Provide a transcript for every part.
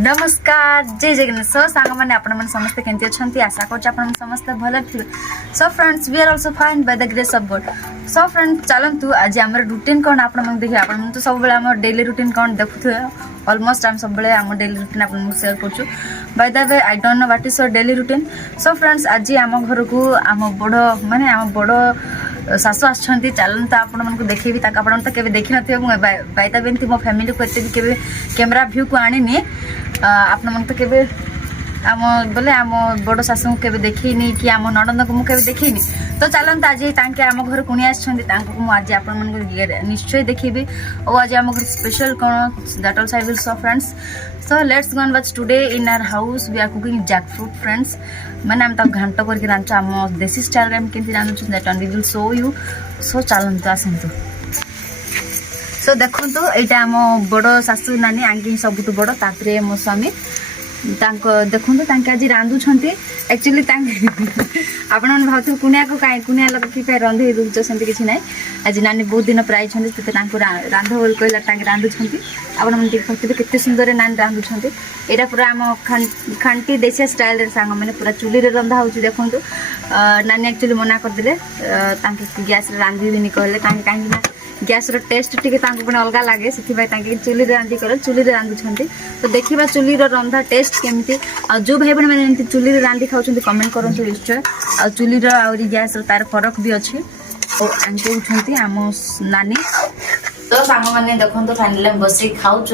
नमस्कार जय जगन्नाथ सो सांग मैंने आपण मन समस्त केंती अछंती आशा करछ आपण समस्त भल थिबे। So friends we are also fine by the grace of God. So friends चलंतु आज हमर रूटीन कोन आपण मन देखि आपण मन तो सब बेला हमर डेली रूटीन कोन देखुथे ऑलमोस्ट हम सब बेला हमर डेली रूटीन आपण मन शेयर करछु। By the way I don't know what is your daily routine. So friends आज हम घर को हम बड़ो माने हम बड़ो सासु आछंती चलंतु आपण मन को देखिबी ताक आपण त केबे देखि नथिबे मु बाय द वे मो फैमिली को एते केबे कैमरा व्यू को आनिनी आपण मन तो केबे आम बोले आम बड़ सासू के देखनी कि आम नणंद को मुझे देखनी। तो चलते आज तांके आम घर कुणी आज आपण मन निश्चय देखी और आज आम घर स्पेशल कौन that also I will show friends. So let's go watch today in our house we are cooking jackfruit friends मैंने आम तक घांट करके रांधु आम देसी स्टाइल आम केमती रांधु that we will show you. So चलते आसतु। सो देखो यहाँ आम बड़ सासू नानी आंकी सबुठ बड़ तापरे मो स्वामी देखो आज रांधुंट एक्चुअली आपण भाव कुनिया को कहीं कुनिया लोग कि रंधे दूच सेमती किसी ना आज नानी बहुत दिन प्राय रांध बोल कहला रांधुंट आपण मैंने केते सुंदर नानी रांधुंट यहाँ पूरा आम खांटी देशिया स्टाइल सांग मैंने पूरा चुली रंधा हो देखो नानी एक्चुअली मना करदे गैस रांधि कहले कहीं गैस टेस्ट टी अलग लगे से चुली रांधि कर चुली रांधुंट। तो देखा चुली रंधा टेस्ट केमती जो भाई बहन मैंने चुली रांधि खाऊँ कमेंट करूँ निश्चय आ चुली आहरी गैस तार फरक भी अच्छे और आंकि आम नानी। तो सांग मैंने देखो फाइनली बस खाऊ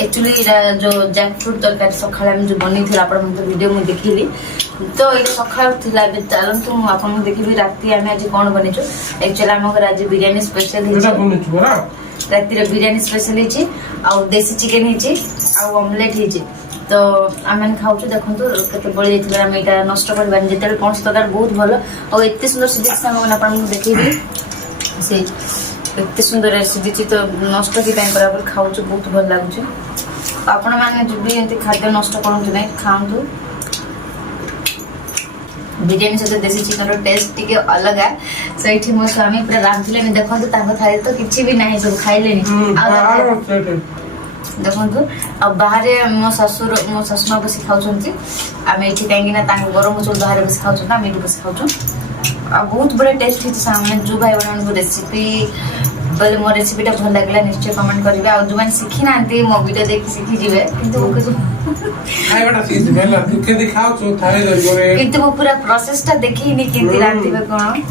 एक्चुअली जो जैक फ्रूट तरकारी सकाଳେ जो बनी थी वीडियो मुझे देखी तो ये सकाळ चलतु मुझे देखी राति आम आज कौन बनीचु एक्चुअली आम घर आज बिरियानी स्पेशल राति बिरियानी स्पेशल देसी चिकेन ऑमलेट तो आम खाऊ देखो के बड़ी जाइए आम यहाँ नष्ट करवा जिते पणस तरकारी बहुत भल और एत सुंदर सीधी सांग मैंने देखी से एत सुंदर सीधी तो नष्ट कि खाऊ बहुत भल लगुच आपण मैंने खाद्य नष्ट करूँ ना खाऊ बिरियानी सहित देसी चिकन टेस्ट टी अलग है। सो ये मो स्वामी पूरा रांधे देखो थाली तो किसी भी ना सब खाइले देखो आ बाहर मो शाशुमा बस खाऊँ आम ये कहीं गरम चूल बाहर बस खाऊँ आम ये बस खाऊँ आ बहुत बड़े टेस्ट होती जो भाई बहन रेसिपी बोले मो रेसिपीटा भल लगे निश्चय कमेंट करेंगे और जो मैंने शिखी ना मो वीडियो देखी शिखी जी किंतु वो पूरा प्रोसेसटा देखी नहीं केंती रांधिबे कोन